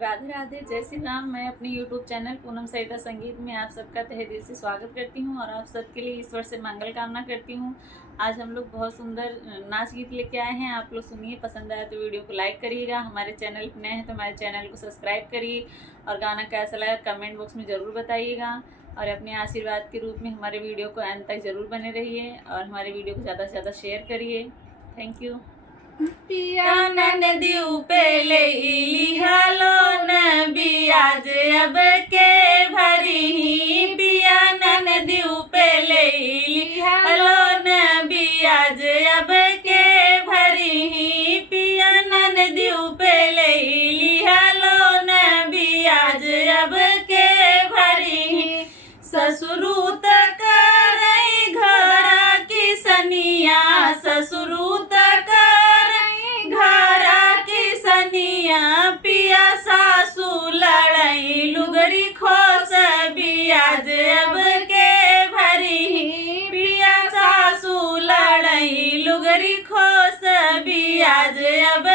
राधे राधे, जय श्री राम। मैं अपने YouTube चैनल पूनम सरिता संगीत में आप सबका तहे दिल से स्वागत करती हूँ और आप सबके लिए ईश्वर से मंगल कामना करती हूँ। आज हम लोग बहुत सुंदर नाच गीत लेके आए हैं। आप लोग सुनिए, पसंद आया तो वीडियो को लाइक करिएगा। हमारे चैनल पर नए हैं तो हमारे चैनल को सब्सक्राइब करिए और गाना कैसा लगा कमेंट बॉक्स में ज़रूर बताइएगा। और अपने आशीर्वाद के रूप में हमारे वीडियो को अंत तक ज़रूर बने रहिए और हमारे वीडियो को ज़्यादा से ज़्यादा शेयर करिए। Thank you. पिया नदी पे हालो न बियाज अब के भरी, पिया नदी पे हालो न बियाज अब के भरी, पिया नदी पे हालो न बियाज अब के भरी। ससुरू तक घर की सनिया, ससुरू तक पिया सासू लड़ाई लुगड़ी खोस बियाज अब के भरी, पिया सासू लड़ाई लुगड़ी खोस बियाज अब